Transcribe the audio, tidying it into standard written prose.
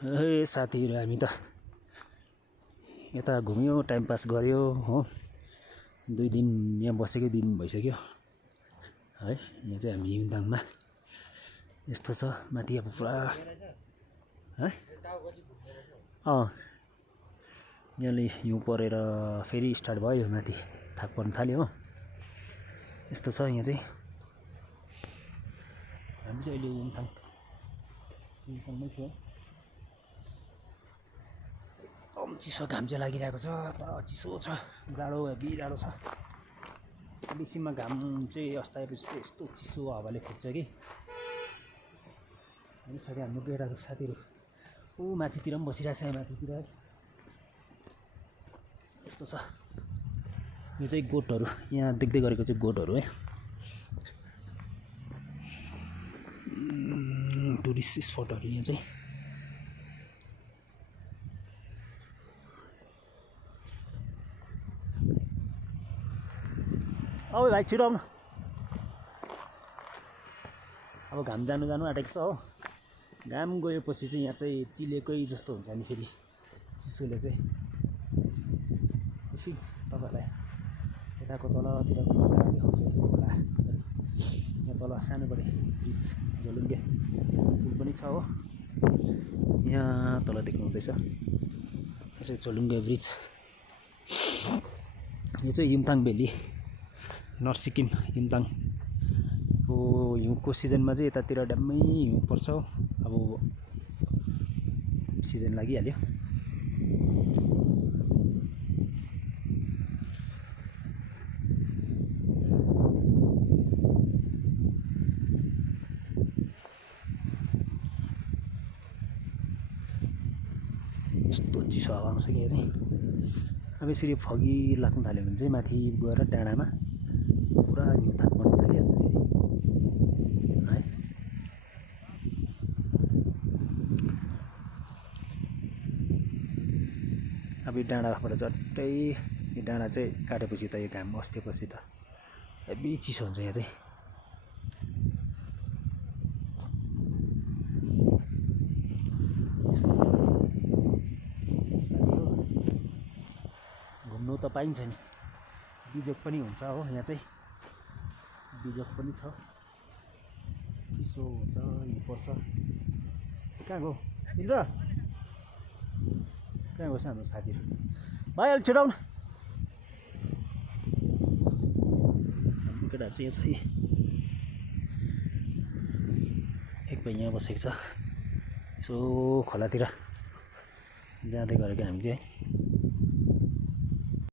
ए साथीहरु हामी त यता घुम्यो टाइम पास गर्यो हो 2 दिन यहाँ बसेकै 2 दिन भइसक्यो है यहाँ चाहिँ हामी युमथाङमा यस्तो छ माथि अब पुरा है यहाँले हिउँ परेर फेरि स्टार्ट भयो माथि थाक पर्न थाल्यो हो यस्तो छ यहाँ चाहिँ हामी चाहिँ अहिले युमथाङमै थियो एकदम चिसो घाम चाहिँ लागिरहेको छ तर चिसो छ जाडो हेभी जाडो छ बेसीमा घाम चाहिँ अस्ताएपछि यस्तो चिसो हावाले फुक्छ कि अनि साथै हाम्रो केटाहरू साथीहरू ऊ माथितिर पनि बसिरहेछ यहाँ माथितिर यस्तो छ यो चाहिँ गोठहरू यहाँ देख्दै गरेको चाहिँ गोठहरू है टुरिस्ट स्पटहरू यहाँ चाहिँ अब भाइ छिटो आउनु अब घाम जानु आँटेको छ हो घाम गएपछि चाहिँ यहाँ चाहिँ चिलेकै जस्तो हुन्छ नि फेरि चिसोले चाहिँ एकछिन तपाईँहरूलाई यताको तलतिरको नजारा देखाउँछु खोला यहाँ तल सानोबडे ब्रिज झोलुङ्गे पुल पनि छ हो यहाँ तल देख्नु हुँदैछ यो चाहिँ झोलुङ्गे ब्रिज यो चाहिँ युमथाङ भ्याली नर्थ सिक्किम युमथाङको हिउँको सिजनमा चाहिँ यतातिर ड्याम्मै हिउँ पर्छ अब सिजन लागिहाल्यो यस्तो चिसो हावा आउँछ कि चाहिँ अब यसरी फगी लाग्न थाल्यो भने चाहिँ माथि गएर डाँडामा पुरा हिउँ थाक पर्न थालिहाल्छ फेरि है अब यो डाँडाबाट झट्टै यो डाँडा चाहिँ काटेपछि त यो घाम अस्तेपछि त हेभी चिसो हुन्छ यहाँ चाहिँ घुम्नु त पाइन्छ नि बिजोग पनि हुन्छ हो यहाँ चाहिँ बिजोग पनि छ चिसो हुन्छ हिउँ पर्छ कहाँ गयो इन्द्र कहाँ गयो हाम्रो साथीहरू भाइ अलिक छिटो आउनु हाम्रो केटाहरू चाहिँ यहाँ छ एक भाइ यहाँ बसेको छ यसो खोलातिर जाँदै गरेको हामी चाहिँ